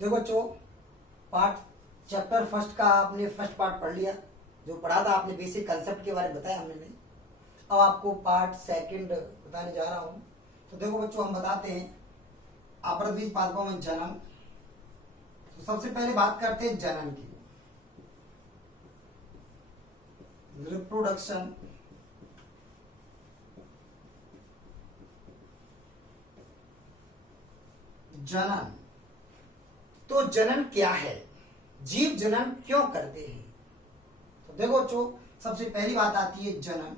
देखो बच्चों, part chapter first का आपने फर्स्ट पार्ट पढ़ लिया। जो पढ़ा था आपने बेसिक कंसेप्ट के बारे में बताया हमने नहीं। अब आपको पार्ट सेकंड बताने जा रहा हूं। तो देखो बच्चों, हम बताते हैं अपरद्वीज पादपों में जन्म। तो सबसे पहले बात करते हैं जनन की। रिप्रोडक्शन, जनन। तो जनन क्या है, जीव जनन क्यों करते हैं? तो देखो बच्चों, सबसे पहली बात आती है जनन।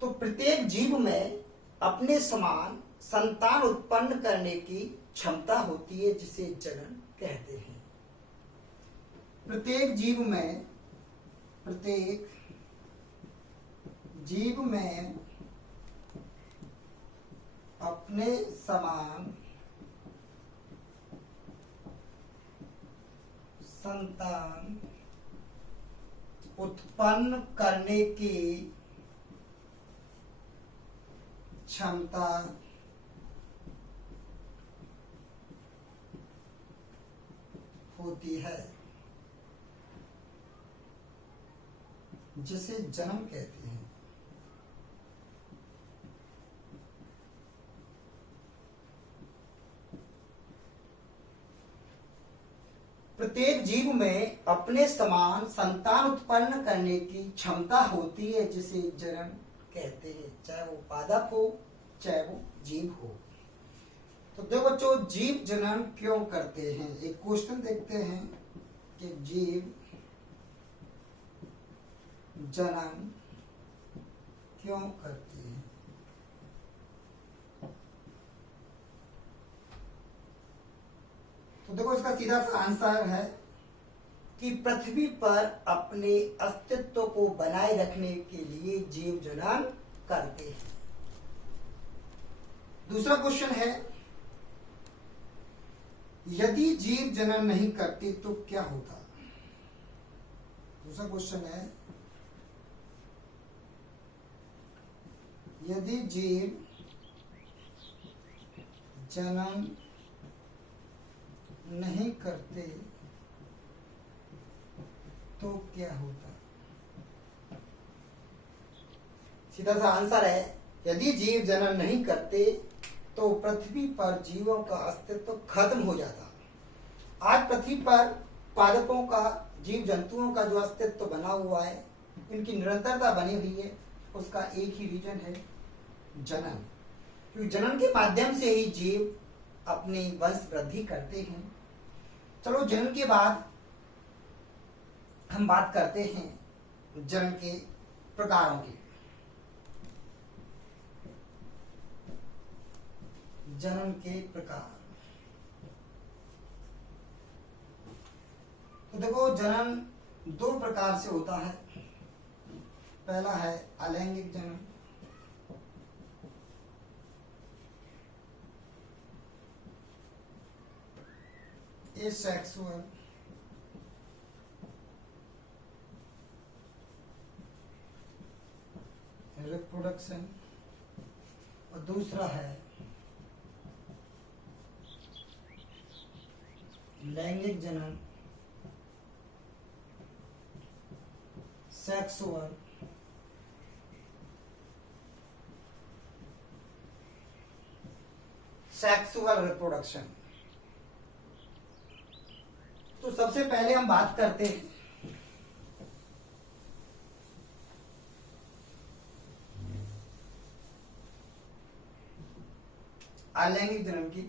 तो प्रत्येक जीव में अपने समान संतान उत्पन्न करने की क्षमता होती है, जिसे जनन कहते हैं। प्रत्येक जीव में अपने समान संतान उत्पन्न करने की क्षमता होती है, जिसे जन्म कहते हैं। प्रत्येक जीव में अपने समान संतान उत्पन्न करने की क्षमता होती है, जिसे जनन कहते हैं, चाहे वो पादप हो चाहे वो जीव हो। तो देखो बच्चों, जीव जनन क्यों करते हैं? एक क्वेश्चन देखते हैं कि जीव जनन क्यों करते हैं। तो देखो, इसका सीधा सा आंसर है कि पृथ्वी पर अपने अस्तित्व को बनाए रखने के लिए जीव जनन करते हैं। दूसरा क्वेश्चन है, यदि जीव जनन नहीं करते तो क्या होता? दूसरा क्वेश्चन है, यदि जीव जनन नहीं करते तो क्या होता? सीधा सा आंसर है, यदि जीव जनन नहीं करते तो पृथ्वी पर जीवों का अस्तित्व खत्म हो जाता। आज पृथ्वी पर पादपों का, जीव जंतुओं का जो अस्तित्व बना हुआ है, इनकी निरंतरता बनी हुई है, उसका एक ही रीजन है जनन। क्योंकि जनन के माध्यम से ही जीव अपनी वंश वृद्धि करते हैं। चलो, जनन के बाद हम बात करते हैं जनन के प्रकारों की। जनन के प्रकार। तो देखो, जनन दो प्रकार से होता है। पहला है अलैंगिक जनन, एसेक्सुअल, रिप्रोडक्शन, और दूसरा है लैंगिक जनन, सेक्सुअल, रिप्रोडक्शन। तो सबसे पहले हम बात करते हैं अलैंगिक जनन की।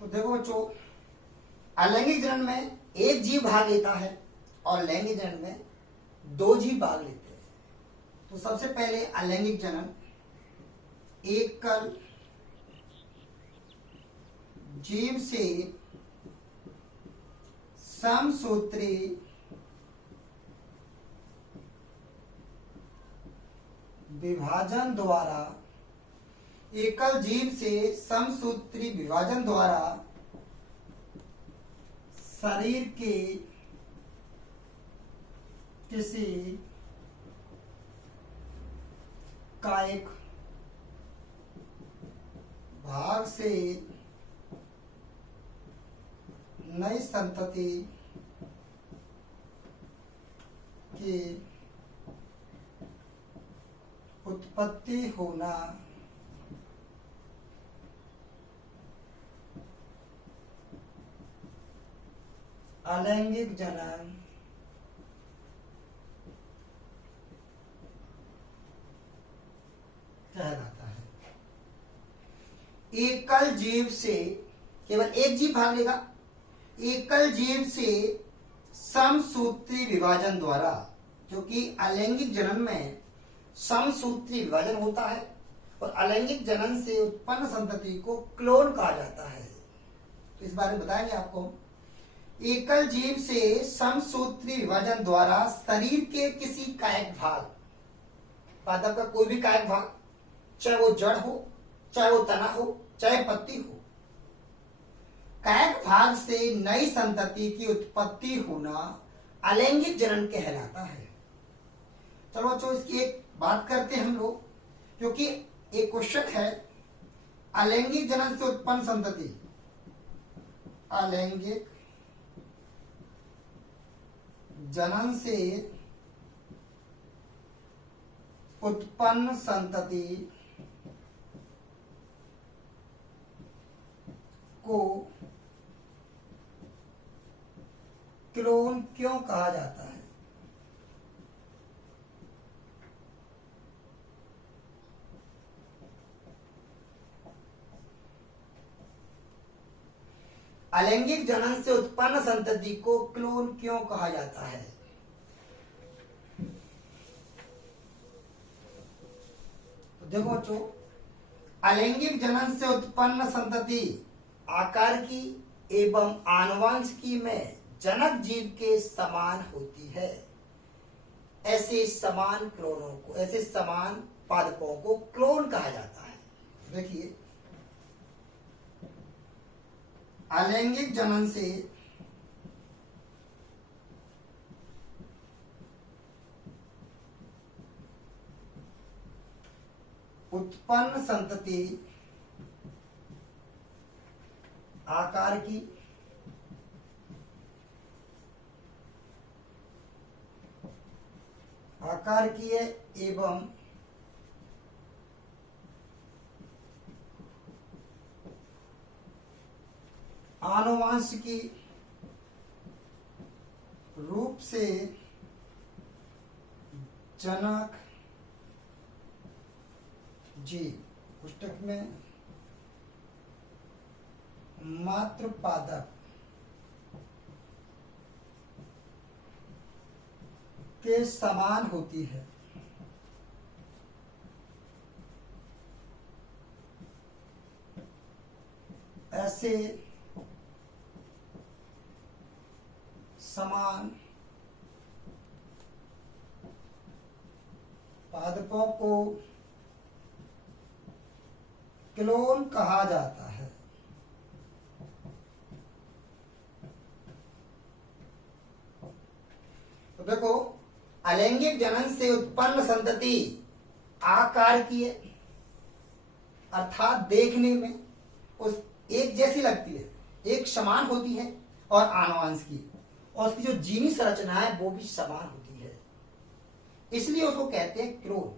तो देखो बच्चों, अलैंगिक जनन में एक जीव भाग लेता है और लैंगिक जनन में दो जीव भाग लेते हैं। तो सबसे पहले अलैंगिक जनन, एकल जीव से समसूत्री विभाजन द्वारा, एकल जीव से समसूत्री विभाजन द्वारा शरीर के किसी कायिक भाग से नई संतति की उत्पत्ति होना अलैंगिक जनन कहलाता है। एकल जीव से केवल एक जीव भाग लेगा। एकल जीव से समसूत्री विभाजन द्वारा, क्योंकि अलैंगिक जनन में समसूत्री विभाजन होता है और अलैंगिक जनन से उत्पन्न संतति को क्लोन कहा जाता है। तो इस बारे में बताएंगे आपको। एकल जीव से समसूत्री विभाजन द्वारा शरीर के किसी कायिक भाग, पादप का कोई भी कायिक भाग, चाहे वो जड़ हो, चाहे वो तना हो, चाहे पत्ती हो, कायिक भाग से नई संतति की उत्पत्ति होना अलैंगिक जनन कहलाता है। चलो बच्चों, इसकी एक बात करते हैं हम लोग, क्योंकि एक क्वेश्चन है अलैंगिक जनन से उत्पन्न संतति। अलैंगिक जनन से उत्पन्न संतति को क्लोन क्यों कहा जाता है? अलैंगिक जनन से उत्पन्न संतति को क्लोन क्यों कहा जाता है? तो देखो बच्चों, अलैंगिक जनन से उत्पन्न संतति आकार की एवं आनुवंशिकी में जनक जीव के समान होती है। ऐसे समान क्लोनों को, ऐसे समान पादपों को क्लोन कहा जाता है। देखिए, अलैंगिक जनन से उत्पन्न संतति आकार की है एवं आनुवंशिकी रूप से जनक जीव, पुस्तक में मात्र पादप के समान होती है। ऐसे समान पादपों को क्लोन कहा जाता है। तो देखो, अलैंगिक जनन से उत्पन्न संतति आकार की है, अर्थात देखने में उस एक जैसी लगती है, एक समान होती है, और आनुवंशिकी और उसकी जो जीनी संरचना है वो भी समान होती है, इसलिए उसको कहते हैं क्लोन।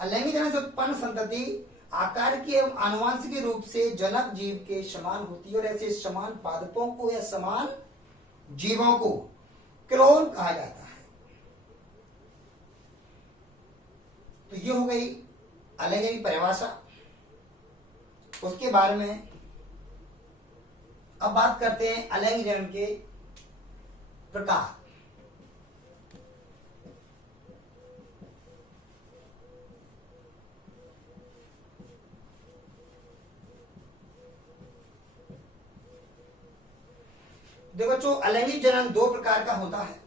अलैंगिक जनन से उत्पन्न संतति आकार की एवं आनुवंशिक रूप से जनक जीव के समान होती है और ऐसे समान पादपों को या समान जीवों को क्लोन कहा जाता है। तो ये हो गई अलैंगिक की परिभाषा। उसके बारे में अब बात करते हैं अलैंगिक जनन के प्रकार। देखो बच्चों, अलैंगिक जनन दो प्रकार का होता है।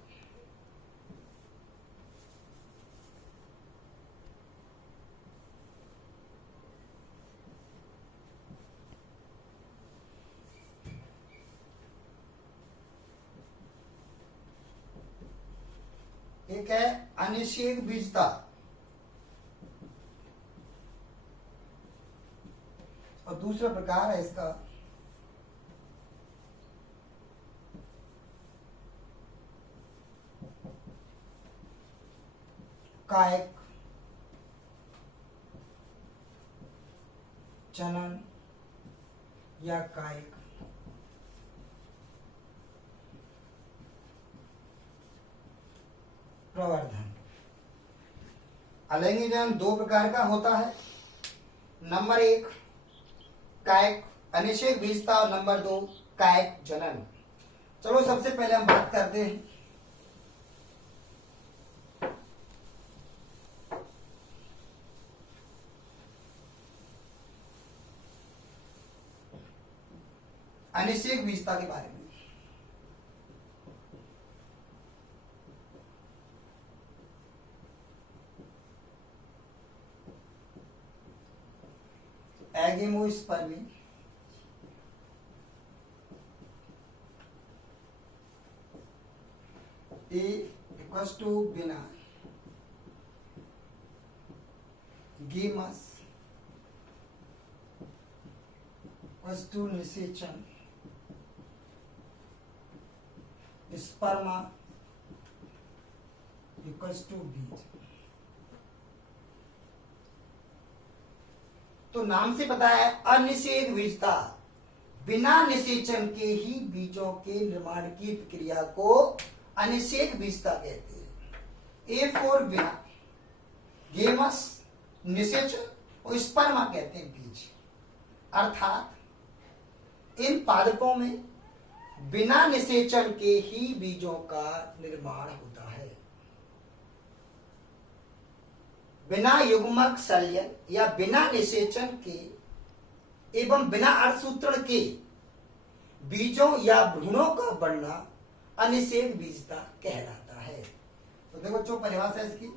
एक है अनिषेक बीजता और दूसरा प्रकार है इसका कायक जनन या कायिक प्रवर्धन। अलैंगिक जनन दो प्रकार का होता है। नंबर 1 कायिक अनिषेक बीजता और नंबर 2 कायिक जनन। चलो सबसे पहले हम बात करते हैं अनिषेक बीजता के बारे में। एगेमोस्पर्मी ए इक्वल्स टू बिना गेमस इक्वल्स टू निषेचन स्पर्मा इक्वल्स टू बीज। तो नाम से पता है अनिषेक बीजता, बिना निषेचन के ही बीजों के निर्माण की प्रक्रिया को अनिषेक बीजता कहते हैं। ए फॉर बिना, गेमस निषेचन और स्पर्मा कहते हैं बीज। अर्थात इन पादपों में बिना निषेचन के ही बीजों का निर्माण होता है। बिना युग्मक संलयन या बिना निषेचन के एवं बिना अर्धसूत्रण के बीजों या भ्रूणों का बनना अनिषेक बीजता कहलाता है। तो देखो बच्चों परिभाषा है इसकी।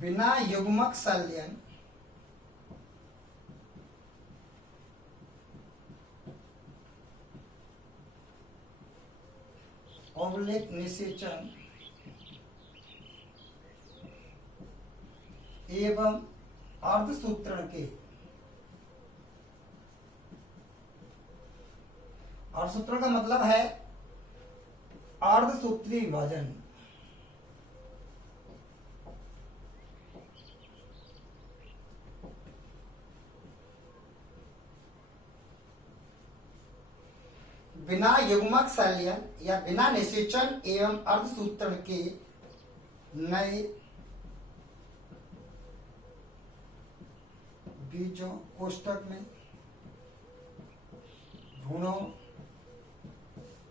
बिना युग्मक संलयन ऑब्लिक निषेचन एवं अर्धसूत्रण के, अर्धसूत्रण का मतलब है अर्धसूत्री विभाजन। बिना युग्मक संलयन या बिना निषेचन एवं अर्धसूत्रण के नए बीजों कोष्ठक में भ्रूणों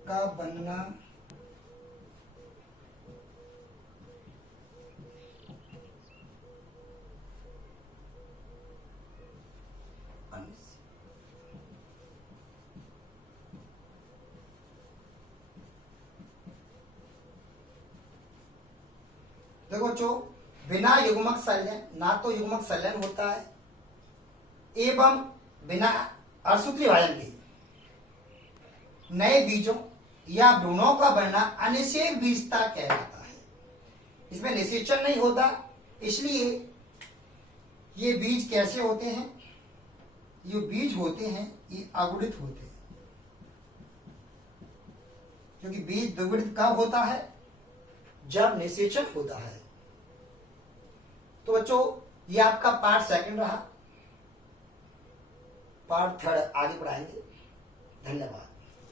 का बनना देखो जो बिना युग्मक संलयन, ना तो युग्मक संलयन होता है एवं बिना अर्धसूत्री विभाजन के नए बीजों या भ्रूणों का बनना अनिषेक बीजता कहलाता है। इसमें निषेचन नहीं होता, इसलिए ये बीज कैसे होते हैं? ये बीज होते हैं ये अगुणित होते हैं, क्योंकि बीज द्विगुणित कब होता है? जब निषेचन होता है। तो बच्चों ये आपका पार्ट 2 रहा, पार्ट 3 आगे पढ़ाएंगे। धन्यवाद।